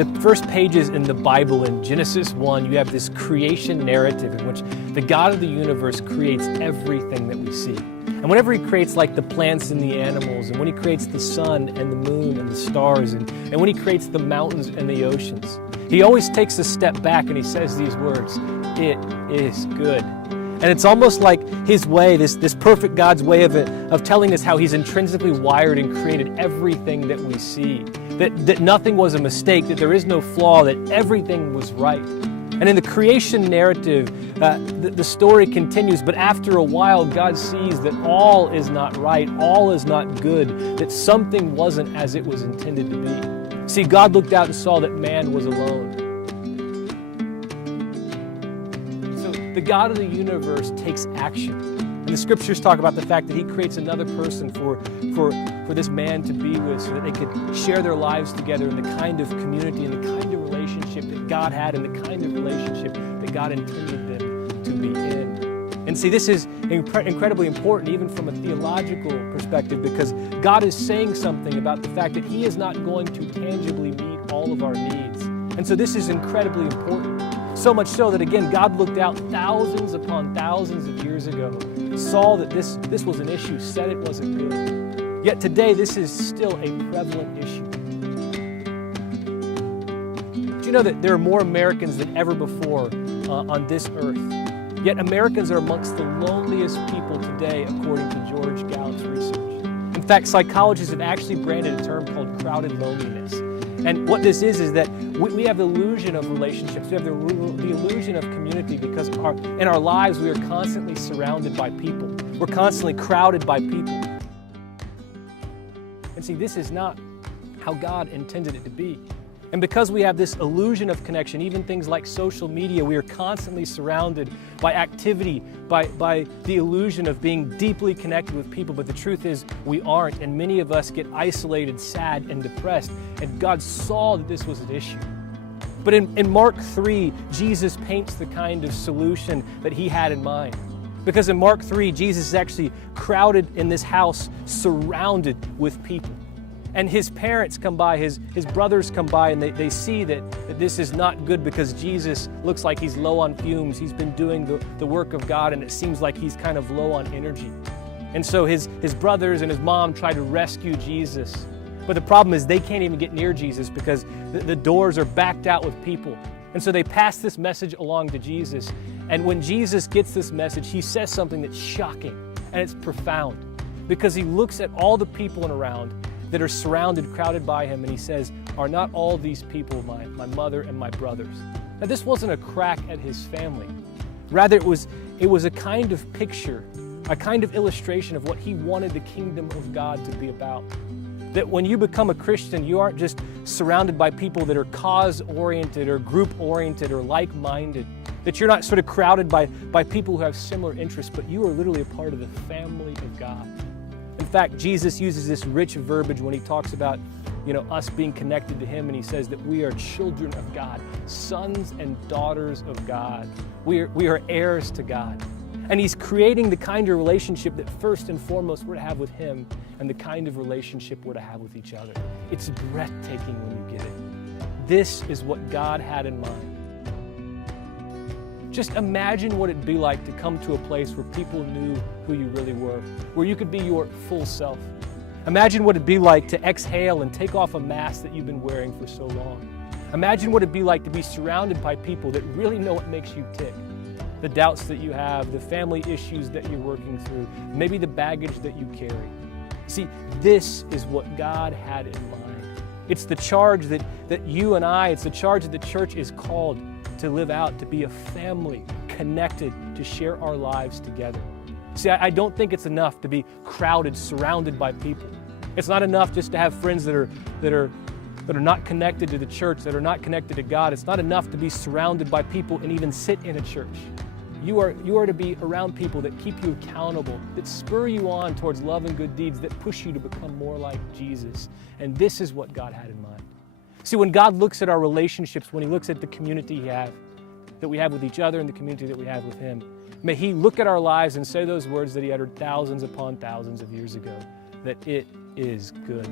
the first pages in the Bible, in Genesis 1, you have this creation narrative in which the God of the universe creates everything that we see. And whenever he creates like the plants and the animals, and when he creates the sun and the moon and the stars, and when he creates the mountains and the oceans, he always takes a step back and he says these words, "It is good." And it's almost like his way, this perfect God's way of telling us how he's intrinsically wired and created everything that we see. That nothing was a mistake, that there is no flaw, that everything was right. And in the creation narrative, the story continues, but after a while, God sees that all is not right, all is not good, that something wasn't as it was intended to be. See, God looked out and saw that man was alone. So the God of the universe takes action. And the scriptures talk about the fact that he creates another person for this man to be with so that they could share their lives together in the kind of community and the kind of relationship that God had and the kind of relationship that God intended them to be in. And see, this is incredibly important even from a theological perspective, because God is saying something about the fact that he is not going to tangibly meet all of our needs. And so this is incredibly important. So much so that, again, God looked out thousands upon thousands of years ago, saw that this was an issue, said it wasn't good. Yet today, this is still a prevalent issue. Do you know that there are more Americans than ever before on this earth? Yet Americans are amongst the loneliest people today, according to George Gallup's research. In fact, psychologists have actually branded a term called crowded loneliness. And what this is that we have the illusion of relationships. We have the illusion of community because in our lives we are constantly surrounded by people. We're constantly crowded by people. And see, this is not how God intended it to be. And because we have this illusion of connection, even things like social media, we are constantly surrounded by activity, by the illusion of being deeply connected with people. But the truth is, we aren't. And many of us get isolated, sad, and depressed. And God saw that this was an issue. But in Mark 3, Jesus paints the kind of solution that he had in mind. Because in Mark 3, Jesus is actually crowded in this house, surrounded with people. And his parents come by, his brothers come by, and they see that this is not good because Jesus looks like he's low on fumes. He's been doing the work of God, and it seems like he's kind of low on energy. And so his brothers and his mom try to rescue Jesus. But the problem is they can't even get near Jesus because the doors are backed out with people. And so they pass this message along to Jesus. And when Jesus gets this message, he says something that's shocking, and it's profound. Because he looks at all the people around that are surrounded, crowded by him, and he says, "Are not all these people my mother and my brothers?" Now, this wasn't a crack at his family. Rather, it was a kind of picture, a kind of illustration of what he wanted the kingdom of God to be about. That when you become a Christian, you aren't just surrounded by people that are cause-oriented or group-oriented or like-minded. That you're not sort of crowded by people who have similar interests, but you are literally a part of the family of God. In fact, Jesus uses this rich verbiage when he talks about, us being connected to him, and he says that we are children of God, sons and daughters of God. We are heirs to God. And he's creating the kind of relationship that first and foremost we're to have with him and the kind of relationship we're to have with each other. It's breathtaking when you get it. This is what God had in mind. Just imagine what it'd be like to come to a place where people knew who you really were, where you could be your full self. Imagine what it'd be like to exhale and take off a mask that you've been wearing for so long. Imagine what it'd be like to be surrounded by people that really know what makes you tick. The doubts that you have, the family issues that you're working through, maybe the baggage that you carry. See, this is what God had in mind. It's the charge that you and I, it's the charge that the church is called to live out, to be a family connected, to share our lives together. See, I don't think it's enough to be crowded, surrounded by people. It's not enough just to have friends that are not connected to the church, that are not connected to God. It's not enough to be surrounded by people and even sit in a church. You are to be around people that keep you accountable, that spur you on towards love and good deeds, that push you to become more like Jesus. And this is what God had in mind. See, when God looks at our relationships, when he looks at the community that we have with each other and the community that we have with him, may he look at our lives and say those words that he uttered thousands upon thousands of years ago, that it is good.